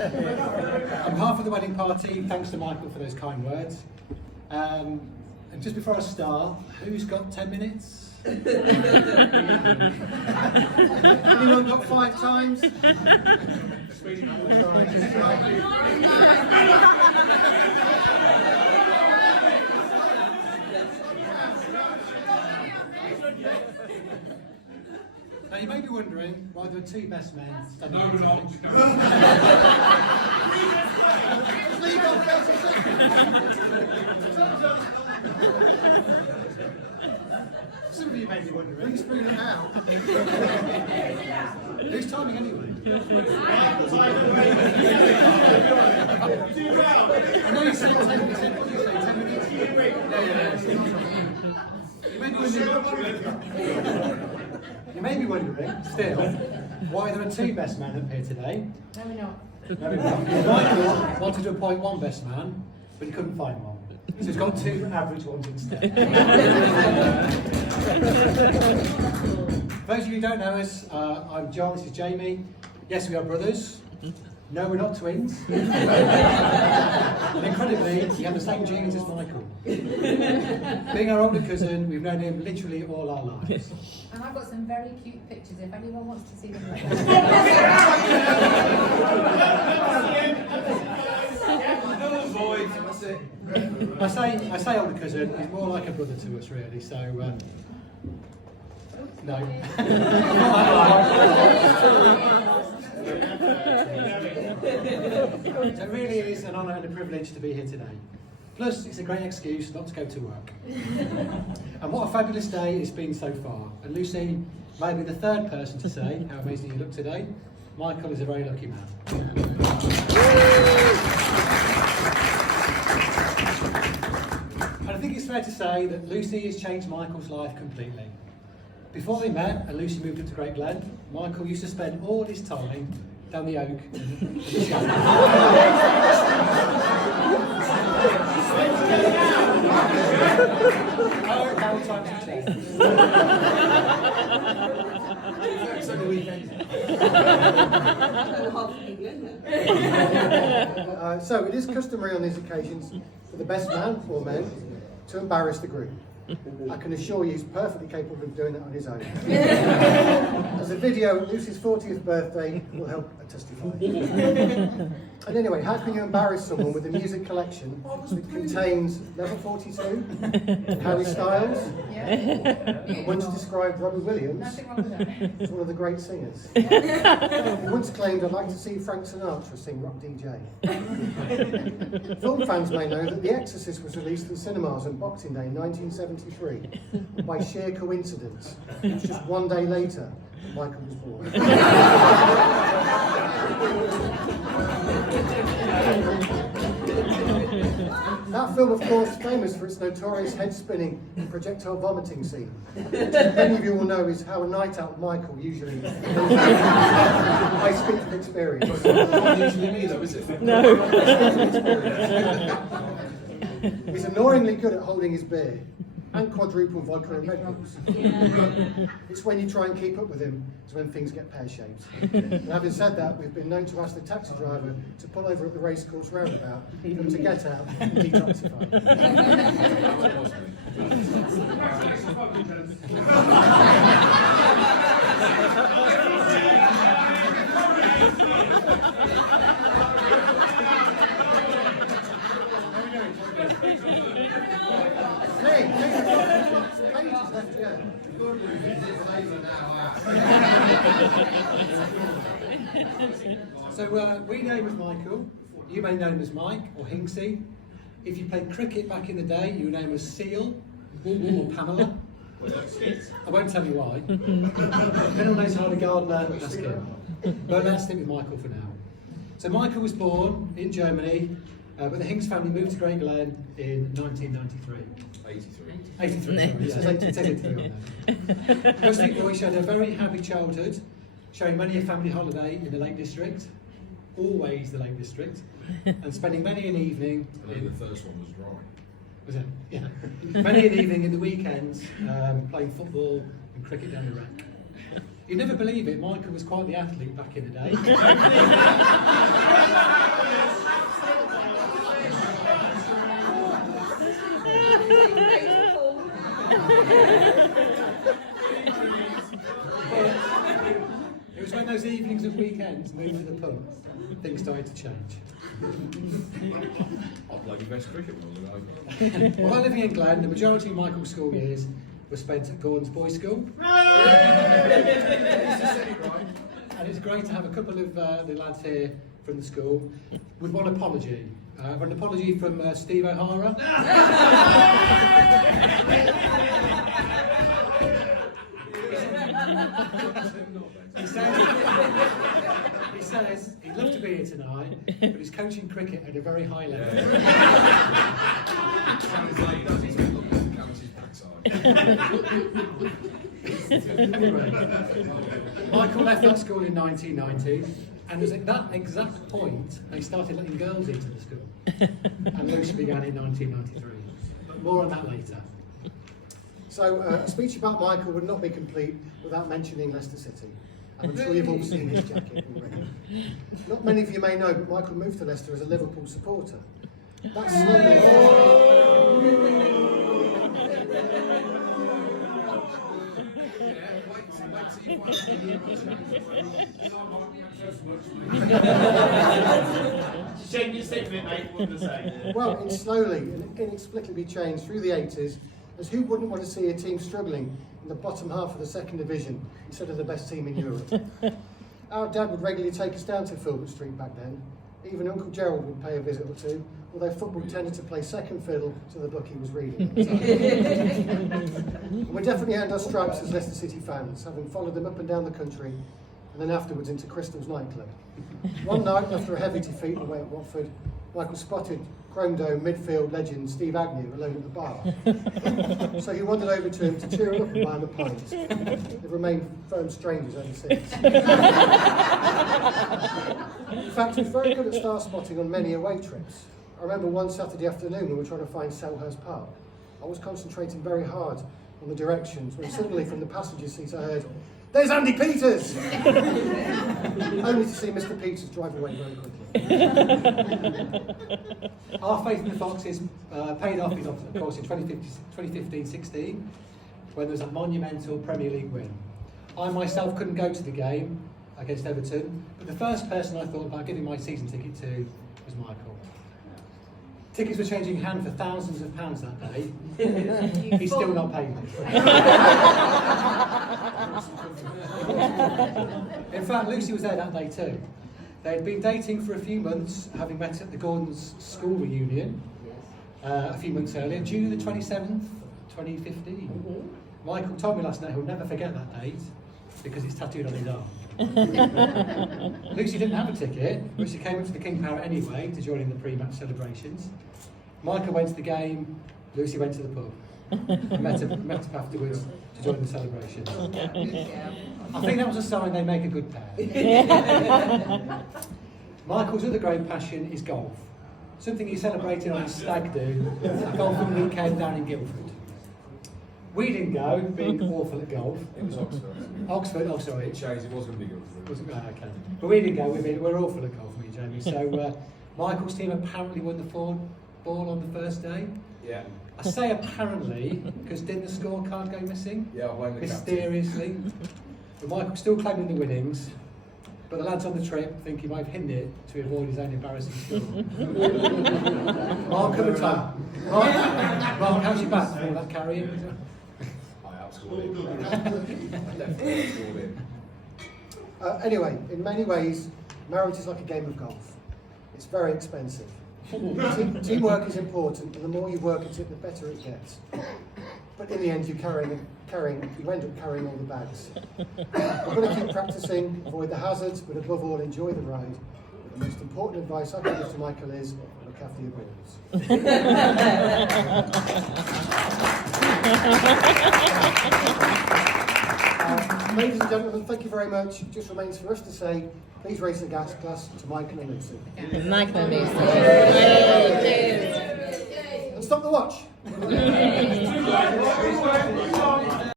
On behalf of the wedding party, thanks to Michael for those kind words. And just before I start, who's got 10 minutes? Anyone got 5 times? Now you may be wondering why there are 2 best men standing here today. Some of you may be wondering, who's spooning it out? Who's timing anyway? I know you said 10 minutes, what did you say, 10 minutes? You may be wondering, still, why there are 2 best men up here today. No, we're not. No, we're not. Michael wanted to appoint 1 best man, but he couldn't find one. So he's got 2 average ones instead. For those of you who don't know us, I'm John, this is Jamie. Yes, we are brothers. No, we're not twins. And incredibly, we have the same genes as Michael. Being our older cousin, we've known him literally all our lives. And I've got some very cute pictures if anyone wants to see them. I say older cousin, he's more like a brother to us really, so no. So it really is an honour and a privilege to be here today. Plus, it's a great excuse not to go to work. And what a fabulous day it's been so far. And Lucy may be the 3rd person to say how amazing you look today. Michael is a very lucky man. And I think it's fair to say that Lucy has changed Michael's life completely. Before they met and Lucy moved up to Great Glen, Michael used to spend all his time down the Oak in the shadow. Oh, how times have changed. It's only weekend. So it is customary on these occasions for the best man or men to embarrass the groom. I can assure you he's perfectly capable of doing it on his own. As a video at Lucy's 40th birthday will help testify. And anyway, how can you embarrass someone with a music collection that contains Level 42, Harry Styles, and once described Robbie Williams Nothing wrong with that. as one of the great singers. He once claimed, "I'd like to see Frank Sinatra sing Rock DJ." Film fans may know that The Exorcist was released in cinemas on Boxing Day 1973. By sheer coincidence, it was just 1 day later that Michael was born. That film, of course, is famous for its notorious head-spinning and projectile vomiting scene, which many of you will know is how a night out with Michael usually goes. I speak from experience. Not usually me though, is it? No. He's annoyingly good at holding his beer and quadruple vodka and Red Bulls. It's when you try and keep up with him, it's when things get pear-shaped. And having said that, we've been known to ask the taxi driver to pull over at the racecourse roundabout for him to get out and detoxify. So we know him as Michael, you may know him as Mike or Hinksy. If you played cricket back in the day, you would know him as Seal or Pamela. I won't tell you why. If anyone knows how to Gardner, ask him. But let's stick with Michael for now. So Michael was born in Germany, but the Hinks family moved to Great Glen in 1993. 83, sorry, yes, 83 on there. Most people showed a very happy childhood, showing many a family holiday in the Lake District, always the Lake District, and spending many an evening. I think the first one was dry. Was it? Yeah. Many an evening in the weekends, playing football and cricket down the rec. You'd never believe it, Michael was quite the athlete back in the day. those evenings and weekends moved to the pub, things started to change. I'll bloody best cricket one, While living in Glen, the majority of Michael's school years were spent at Gordon's Boys' School. And it's great to have a couple of the lads here from the school with one apology. An apology from Steve O'Hara. He says he'd love to be here tonight, but he's coaching cricket at a very high level. Sounds like he doesn't spend long enough to count his backside. Anyway, Michael left that school in 1990, and it was at that exact point they started letting girls into the school. And Lucy began in 1993. But more on that later. So a speech about Michael would not be complete without mentioning Leicester City. And I'm sure you've all seen his jacket already. Not many of you may know, but Michael moved to Leicester as a Liverpool supporter. That's slowly... Shake your stick, mate. What to say? Well, it slowly and inexplicably changed through the 80s, as who wouldn't want to see a team struggling in the bottom half of the second division instead of the best team in Europe? Our dad would regularly take us down to Filbert Street back then. Even Uncle Gerald would pay a visit or two, although football tended to play second fiddle to the book he was reading. And we definitely earned our stripes as Leicester City fans, having followed them up and down the country, and then afterwards into Crystal's nightclub. One night, after a heavy defeat away at Watford, Michael spotted Chrome Dome midfield legend Steve Agnew alone at the bar. So he wandered over to him to cheer him up and buy him a pint. They've remained firm strangers ever since. In fact, he was very good at star spotting on many away trips. I remember one Saturday afternoon when we were trying to find Selhurst Park. I was concentrating very hard on the directions when suddenly from the passenger seat I heard, "There's Andy Peters!" Only to see Mr. Peters drive away very quickly. Our faith in the Foxes paid off, of course, in 2015-16, when there was a monumental Premier League win. I myself couldn't go to the game against Everton, but the first person I thought about giving my season ticket to was Michael. Tickets were changing hands for thousands of pounds that day. He's still not paid me. In fact, Lucy was there that day too. They'd been dating for a few months, having met at the Gordon's school reunion a few months earlier, June the 27th, 2015. Michael told me last night he'll never forget that date because it's tattooed on his arm. Lucy didn't have a ticket, but she came up to the King Power anyway to join in the pre-match celebrations. Michael went to the game, Lucy went to the pub. And met up afterwards to join the celebrations. I think that was a sign they make a good pair. Michael's other great passion is golf. Something he celebrated on his stag do, a golfing weekend down in Guildford. We didn't go, being awful at golf. It was Oxford. Oxford, oh sorry. It changed, it was going to be good. Wasn't okay. But we didn't go, we're awful at golf, me and Jamie. So Michael's team apparently won the ball on the first day. Yeah. I say apparently, because didn't the scorecard go missing? Yeah, I blame the captain. Mysteriously. But Michael's still claiming the winnings, but the lads on the trip think he might have hidden it to avoid his own embarrassing score. Mark, come and Tom. Mark, how's your back for that carrying? I outscored him. I definitely outscored him. Anyway, in many ways, marriage is like a game of golf. It's very expensive. Teamwork is important, and the more you work at it, the better it gets. But in the end, you end up carrying all the bags. We're going to keep practicing, avoid the hazards, but above all, enjoy the ride. The most important advice I can give to Michael is look after your balls. Ladies and gentlemen, thank you very much. It just remains for us to say, please raise the gas glass to Michael and Lucy. Michael and Lucy. And stop the watch.